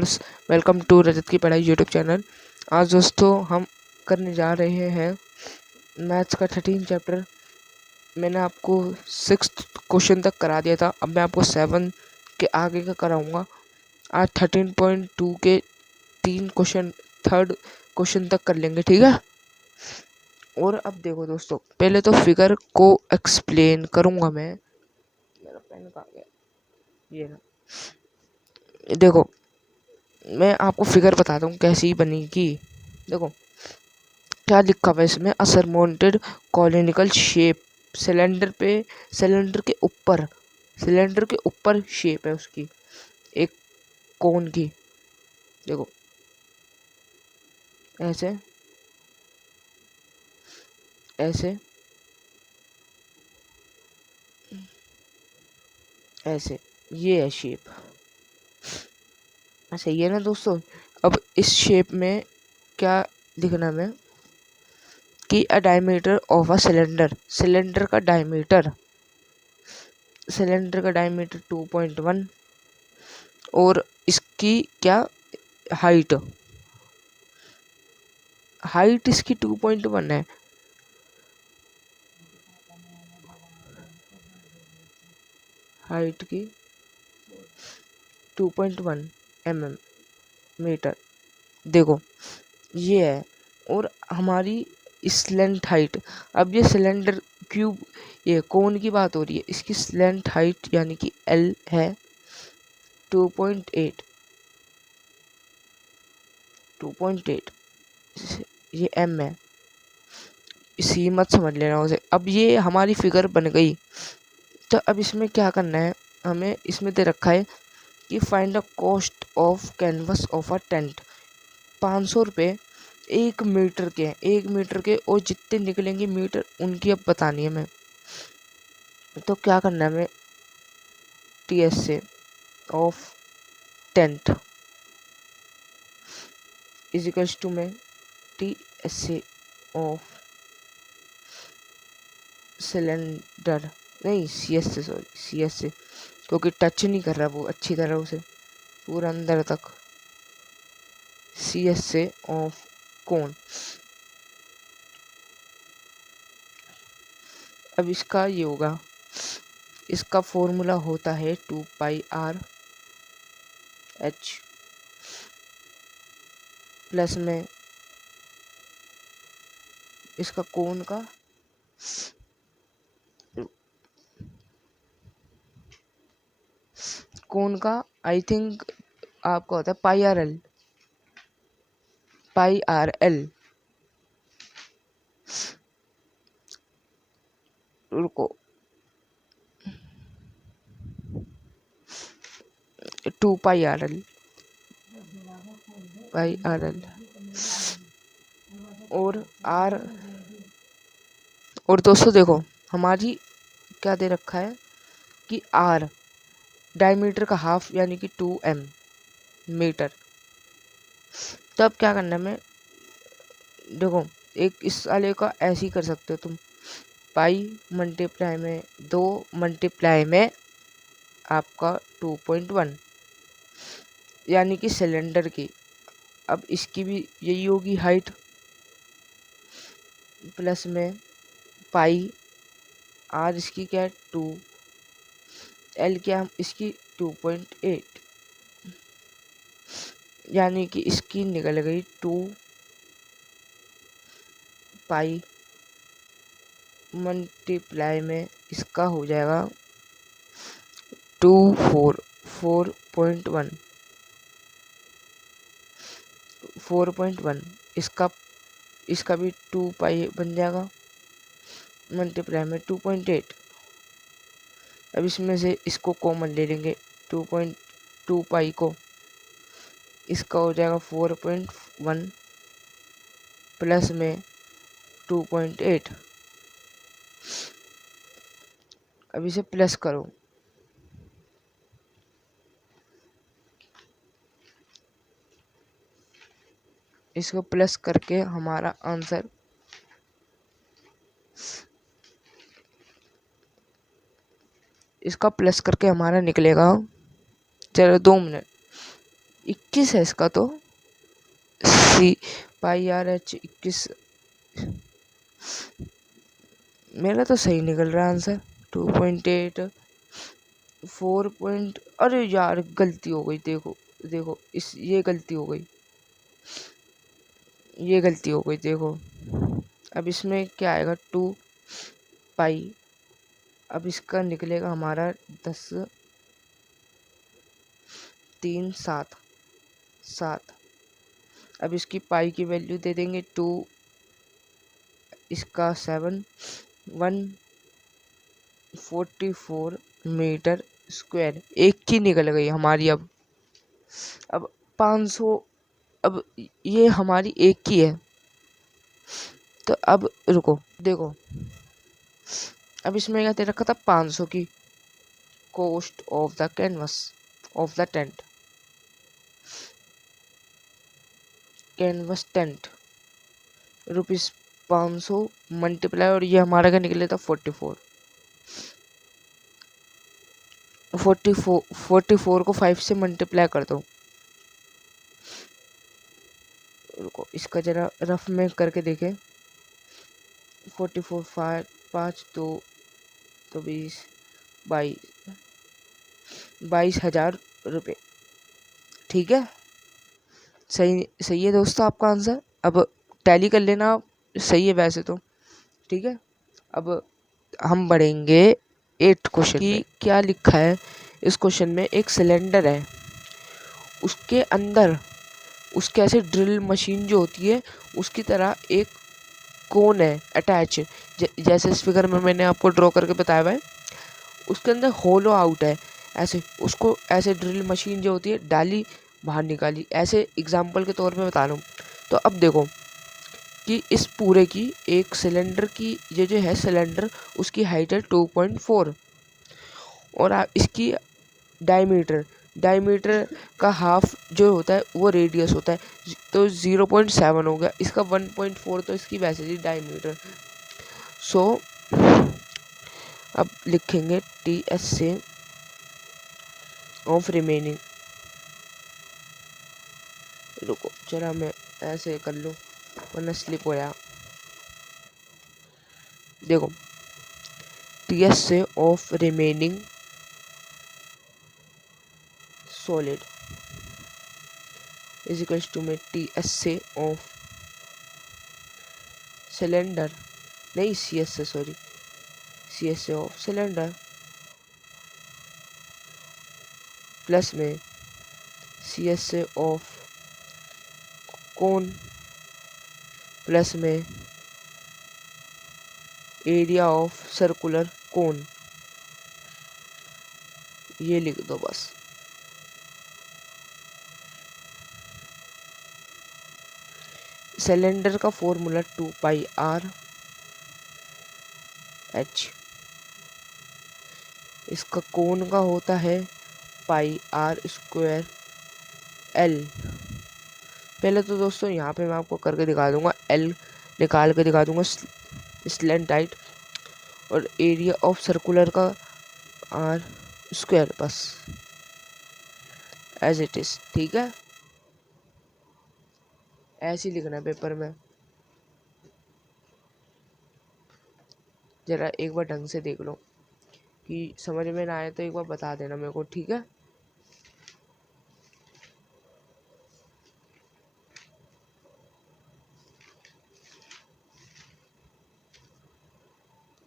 Viewers, welcome to रजत की पढ़ाई YouTube channel. आज दोस्तों हम करने जा रहे हैं मैथ्स का 13 चैप्टर। मैंने आपको 6th क्वेश्चन तक करा दिया था, अब मैं आपको 7 के आगे का कराऊंगा। आज 13.2 के 3 क्वेश्चन 3rd क्वेश्चन तक कर लेंगे, ठीक है। और अब देखो दोस्तों, पहले तो फिगर को एक्सप्लेन करूंगा मैं। मेरा पेन कहाँ गया? ये ना, देखो मैं आपको फिगर बताता हूँ कैसी बनेगी। देखो क्या लिखा हुआ है इसमें, अ सरमोंटेड कॉनिकल शेप सिलेंडर पे, सिलेंडर के ऊपर शेप है उसकी, एक कोन की। देखो ऐसे ऐसे ऐसे, ये है शेप। सही है ना दोस्तों। अब इस शेप में क्या लिखना है कि a diameter of a cylinder, cylinder का डायमीटर 2.1 और इसकी क्या हाइट इसकी 2.1 है। हाइट की 2.1 mm मीटर। देखो ये है, और हमारी स्लेंथ हाइट, अब ये सिलेंडर क्यूब, ये कोन की बात हो रही है, इसकी स्लेंथ हाइट यानी कि L है 2.8, ये M है, इसी मत समझ लेना उसे। अब ये हमारी फिगर बन गई। तो अब इसमें क्या करना है, हमें इसमें दे रखा है कि find the cost of canvas of a tent. 500 रुपये 1 मीटर के हैं, 1 मीटर के, और जितने निकलेंगे मीटर उनकी अब बतानी है मैं। तो क्या करना है हमें, TS से ऑफ टेंट इजिकल्स टू में TS से ऑफ सिलेंडर, नहीं CS से, सॉरी CS से, क्योंकि टच नहीं कर रहा वो अच्छी तरह उसे पूरा अंदर तक। CS से ऑफ कोन। अब इसका ये होगा, इसका फॉर्मूला होता है 2πr h प्लस में इसका कोन का आई थिंक आपका होता है πrl। रुको, 2πrl और r। और दोस्तों देखो हमारी क्या दे रखा है कि r डायमीटर का हाफ यानी कि 2m मीटर। तो अब क्या करना है मैं, देखो एक इस वाले का ऐसे ही कर सकते हो तुम, पाई मल्टीप्लाई में 2 मल्टीप्लाई में आपका 2.1 यानी कि सिलेंडर की। अब इसकी भी यही होगी हाइट, प्लस में पाई आर इसकी क्या है 2, एल क्या हम इसकी 2.8, यानी कि इसकी निकल गई 2 पाई मल्टीप्लाई में इसका हो जाएगा 4.1 इसका भी 2 पाई बन जाएगा मल्टीप्लाई में 2.8। अब इसमें से इसको कॉमन ले लेंगे 2.2 पाई को, इसका हो जाएगा 4.1 प्लस में 2.8। अब इसे प्लस करो, इसको प्लस करके हमारा आंसर निकलेगा। चलो 2 मिनट, 21 है इसका तो। सी पाई आर एच 21 मेरा तो सही निकल रहा है आंसर। 2.8 4 अरे यार गलती हो गई। देखो देखो ये गलती हो गई, ये गलती हो गई। देखो अब इसमें क्या आएगा 2 पाई। अब इसका निकलेगा हमारा 10 3 7 7। अब इसकी पाई की वैल्यू दे देंगे 2, इसका 7 144 मीटर स्क्वायर। एक की निकल गई हमारी। अब 500। अब ये हमारी एक की है, तो अब रुको देखो। अब इसमें क्या दे रखा था 500 की cost of the canvas of the tent, canvas tent rupees 500 multiply, और ये हमारा क्या निकले था 44। 44 को 5 से मल्टीप्लाई कर दो। रुको इसका जरा रफ में करके देखें। 44 5 5 तो 20 22,000 रुपये। ठीक है, सही सही है दोस्तों आपका आंसर। अब टैली कर लेना आप, सही है वैसे तो। ठीक है, अब हम बढ़ेंगे 8 क्वेश्चन की। क्या लिखा है इस क्वेश्चन में? एक सिलेंडर है, उसके अंदर उसके ऐसे ड्रिल मशीन जो होती है उसकी तरह एक कोन है अटैच, जैसे इस फिगर में मैंने आपको ड्रॉ करके बताया हुआ है। उसके अंदर होलो आउट है, ऐसे उसको ऐसे ड्रिल मशीन जो होती है डाली बाहर निकाली। ऐसे एग्जाम्पल के तौर पे बता रहा हूँ। तो अब देखो कि इस पूरे की एक सिलेंडर की ये जो है सिलेंडर, उसकी हाइट है 2.4 और इसकी डायमीटर का हाफ जो होता है वो रेडियस होता है, तो 0.7 हो गया। इसका 1.4 तो इसकी वैसे ही डायमीटर। सो अब लिखेंगे T S A of remaining. रुको जरा मैं ऐसे कर लूँ वरना स्लिप हो जाए। देखो T S A of remaining solid is equals to में T S A of cylinder, नहीं C S A, sorry C S A of cylinder plus में C S A of cone plus में area of circular cone. ये लिख दो बस। Cylinder का formula 2 पाई R H, इसका कोन का होता है पाई आर स्क्वायर एल। पहले तो दोस्तों यहाँ पे मैं आपको करके दिखा दूंगा, एल निकाल के दिखा दूंगा स्लैंट हाइट, और एरिया ऑफ सर्कुलर का आर स्क्वायर, बस एज इट इज। ठीक है, ऐसे ही लिखना है पेपर में। जरा एक बार ढंग से देख लो, कि समझ में ना आए तो एक बार बता देना मेरे को। ठीक है,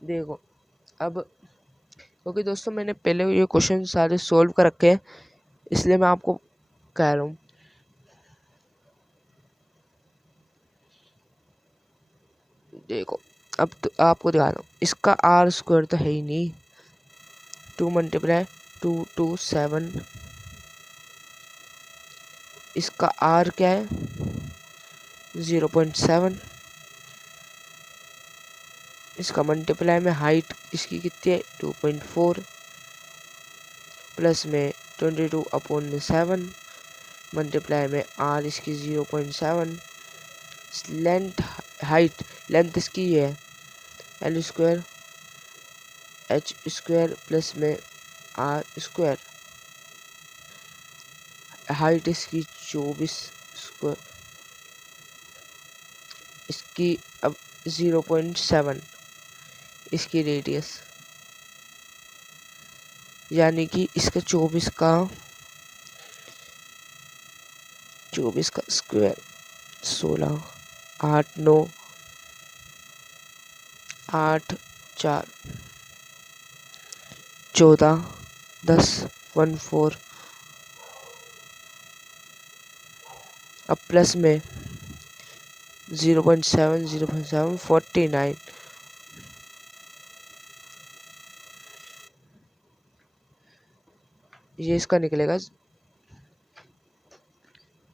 देखो अब क्योंकि दोस्तों मैंने पहले ये क्वेश्चन सारे सॉल्व कर रखे हैं, इसलिए मैं आपको कह रहा हूँ। देखो अब तो आपको दिखा रहा हूँ, इसका आर स्क्वायर तो है ही नहीं। 2 मल्टीप्लाई 2 2 7, इसका आर क्या है 0.7, इसका मल्टीप्लाई में हाइट इसकी कितनी है 2.4 प्लस में 22/7 मल्टीप्लाई में आर इसकी 0.7। लेंथ हाइट लेंथ इसकी ये है L square H square plus में आर स्क्वायर। हाइट इसकी 24 स्क्वायर, इसकी अब 0.7 इसकी रेडियस, यानी कि इसका 24 का स्क्वायर 16, 8 9 8 4 14 10 1 4, अब प्लस में 0.7 0.7 49, ये इसका निकलेगा।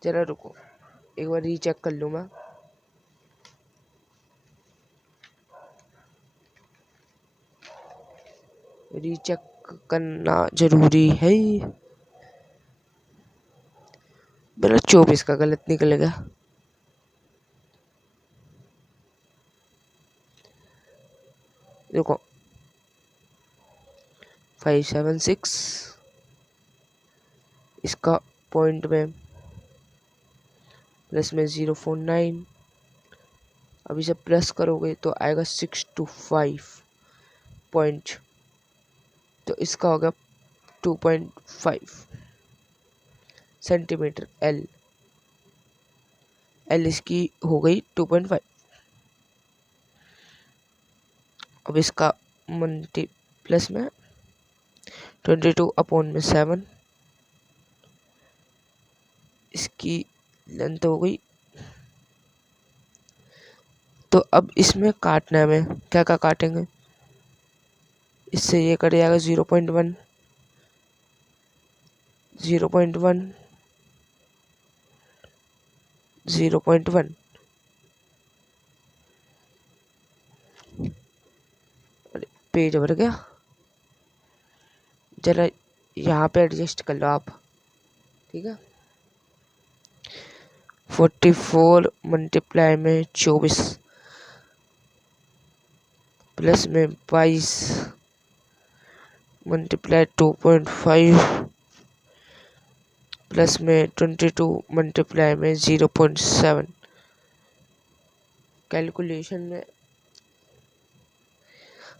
जरा रुको, एक बार रीचेक कर लूँ मैं। रीचेक करना जरूरी है। मेरा 24 का गलत निकलेगा। देखो 576, इसका पॉइंट में प्लस में 049, अभी से प्लस करोगे तो आएगा 625 पॉइंट, तो इसका होगा 2.5 सेंटीमीटर। एल इसकी हो गई 2.5। अब इसका मल्टी प्लस में 22/7, इसकी लेंथ हो गई। तो अब इसमें काटना है, हमें क्या क्या काटेंगे। इससे ये कट जाएगा 0.1 0.1 0.1। पेज भर गया, जरा यहाँ पे एडजस्ट कर लो आप, ठीक है। 44 मल्टीप्लाई में 24 प्लस में 22 मल्टीप्लाई 2.5 प्लस में 22 मल्टीप्लाई में 0.7। कैलकुलेशन में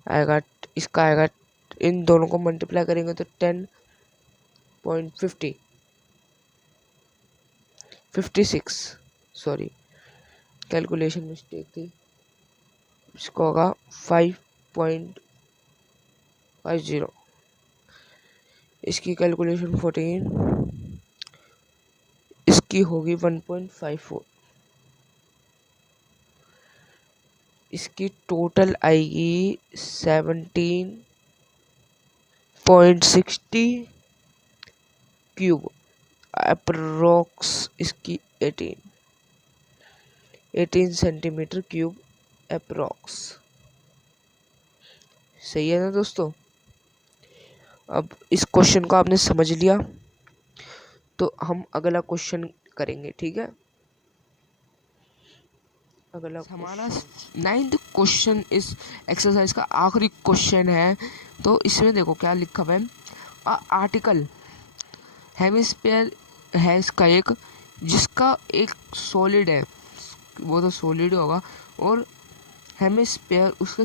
आएगा, इसका आएगा, इन दोनों को मल्टीप्लाई करेंगे तो 10.56, सॉरी कैलकुलेशन मिस्टेक थी। इसको होगा 5.50, इसकी कैलकुलेशन 14, इसकी होगी 1.54, इसकी टोटल आएगी 17.60 क्यूब, अप्रोक्स इसकी 18 सेंटीमीटर क्यूब अप्रोक्स। सही है ना दोस्तों। अब इस क्वेश्चन को आपने समझ लिया तो हम अगला क्वेश्चन करेंगे, ठीक है। अगला हमारा 9th क्वेश्चन इस एक्सरसाइज का आखिरी क्वेश्चन है। तो इसमें देखो क्या लिखा हुआ है। आर्टिकल हेमिस्फीयर है इसका एक, जिसका एक सॉलिड है, वो तो सॉलिड होगा, और हेमिस्फीयर उसके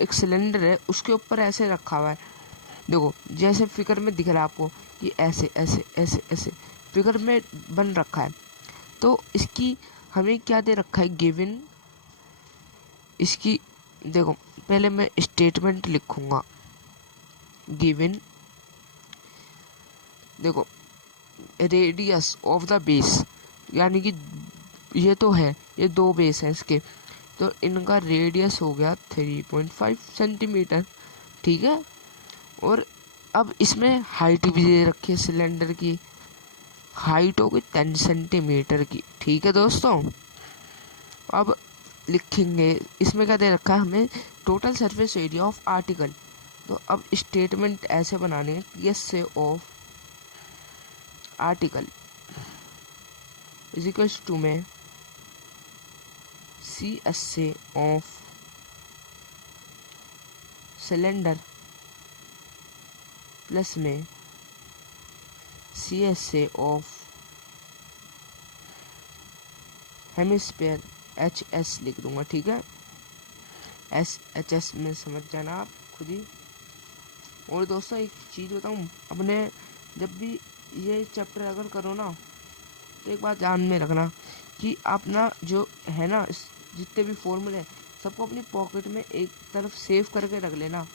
एक सिलेंडर है, उसके ऊपर ऐसे रखा हुआ है। देखो जैसे फिगर में दिख रहा है आपको कि ऐसे ऐसे ऐसे ऐसे फिगर में बन रखा है। तो इसकी हमें क्या दे रखा है, गिवन। इसकी देखो पहले मैं स्टेटमेंट लिखूंगा। गिवन, देखो रेडियस ऑफ द बेस, यानी कि ये तो है, ये दो बेस हैं इसके, तो इनका रेडियस हो गया 3.5 सेंटीमीटर, ठीक है। और अब इसमें हाइट भी दे रखी है, सिलेंडर की हाइट होगी 10 सेंटीमीटर की, ठीक है दोस्तों। अब लिखेंगे इसमें क्या दे रखा है हमें, total surface area of article. तो अब स्टेटमेंट ऐसे बनाने हैं, S A of article is equals to में C S A of cylinder plus में CSA ऑफ हेमिस्फीयर HS लिख दूंगा, ठीक है। SHS में समझ जाना आप खुद ही। और दोस्तों एक चीज़ बताऊं, अपने जब भी ये चैप्टर अगर करो ना तो एक बात ध्यान में रखना कि आप ना जो है ना जितने भी फॉर्मूले सबको अपनी पॉकेट में एक तरफ सेव करके रख लेना,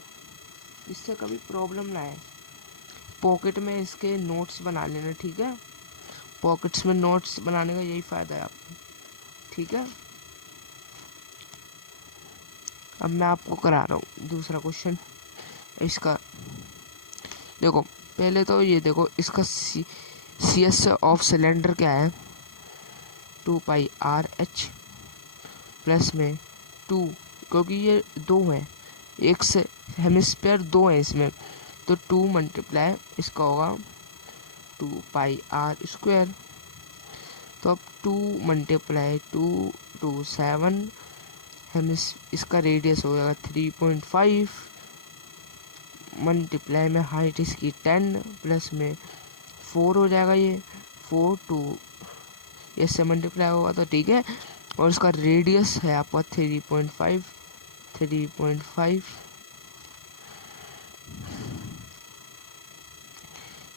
इससे कभी प्रॉब्लम ना आए। पॉकेट में इसके नोट्स बना लेना, ठीक है। पॉकेट्स में नोट्स बनाने का यही फ़ायदा है आपको, ठीक है। अब मैं आपको करा रहा हूँ दूसरा क्वेश्चन। इसका देखो, पहले तो ये देखो इसका CS ऑफ सिलेंडर क्या है, 2πRH प्लस में 2, क्योंकि ये 2 है, एक से हेमिस्फीयर 2 है इसमें, तो 2 मल्टीप्लाई इसका होगा 2πR²। तो अब 2 मल्टीप्लाई 2 7 इसका रेडियस हो जाएगा 3.5 मल्टीप्लाई में हाइट इसकी 10 प्लस में 4 हो जाएगा, ये 4 2 इससे मल्टीप्लाई होगा तो ठीक है। और इसका रेडियस है आपका 3.5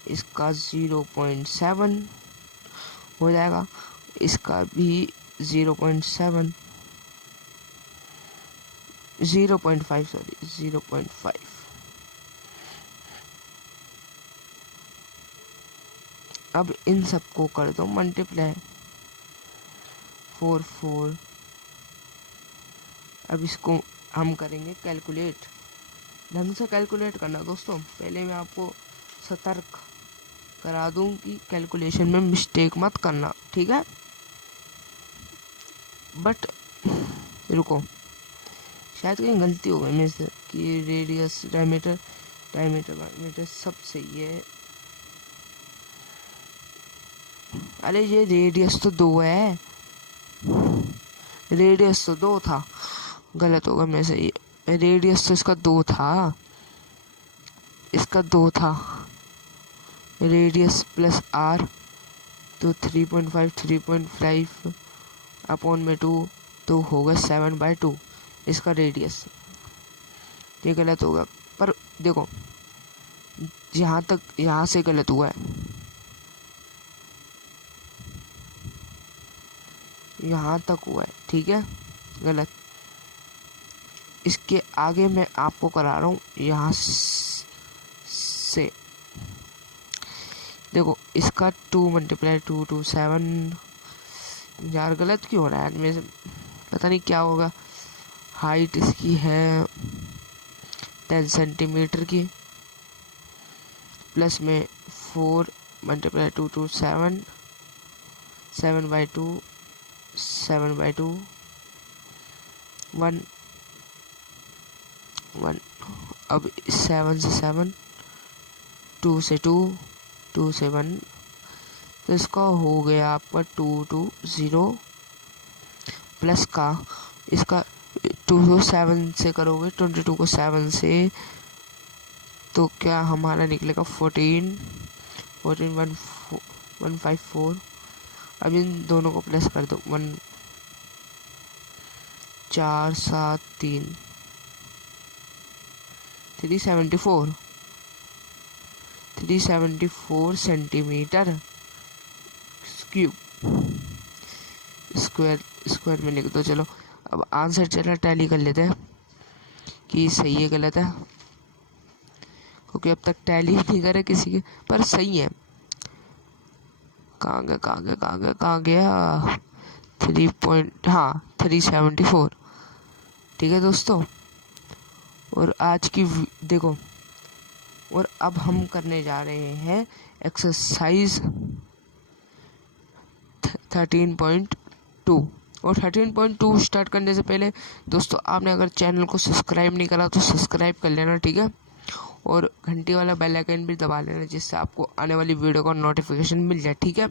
इसका 0.7 हो जाएगा, इसका भी 0.5 सॉरी 0.5। अब इन सबको कर दो मल्टीप्लाई 4। अब इसको हम करेंगे कैलकुलेट, ढंग से कैलकुलेट करना दोस्तों। पहले मैं आपको सतर्क करा दूं कि कैलकुलेशन में मिस्टेक मत करना, ठीक है। बट रुको, शायद कहीं गलती हो गई मेरे से कि रेडियस डायमीटर सब सही है। अरे ये रेडियस तो 2 है, रेडियस तो 2 था, गलत होगा मेरे से। ये रेडियस तो इसका 2 था, इसका 2 था रेडियस प्लस R, तो 3.5 अपॉन में 2 तो होगा 7/2 इसका रेडियस। ये गलत होगा, पर देखो यहाँ तक, यहाँ से गलत हुआ है, यहाँ तक हुआ है, ठीक है, गलत। इसके आगे मैं आपको करा रहा हूँ यहाँ से। देखो इसका 2 मल्टीप्लाई 2 7, यार गलत क्यों हो रहा है मेरे से, पता नहीं क्या होगा। हाइट इसकी है 10 सेंटीमीटर की, प्लस में 4 मल्टीप्लाई 2 7 7/2 1 1। अब 7 से 7, 2 से 2 से 1, तो इसका हो गया आपका 220 प्लस का इसका 2 को 7 से करोगे, 22 को 7 से, तो क्या हमारा निकलेगा 14 154। अब इन दोनों को प्लस कर दो, 1 4 7 3 374 सेंटीमीटर क्यूब। स्क्वायर में लिख दो। चलो अब आंसर चला टैली कर लेते हैं कि सही है गलत है, क्योंकि अब तक टैली नहीं करे किसी के, पर सही है। कहाँ गया 374, ठीक है दोस्तों। और आज की देखो, और अब हम करने जा रहे हैं एक्सरसाइज 13.2। और 13.2 स्टार्ट करने से पहले दोस्तों आपने अगर चैनल को सब्सक्राइब नहीं करा तो सब्सक्राइब कर लेना, ठीक है। और घंटी वाला बेल आइकन भी दबा लेना, जिससे आपको आने वाली वीडियो का नोटिफिकेशन मिल जाए, ठीक है।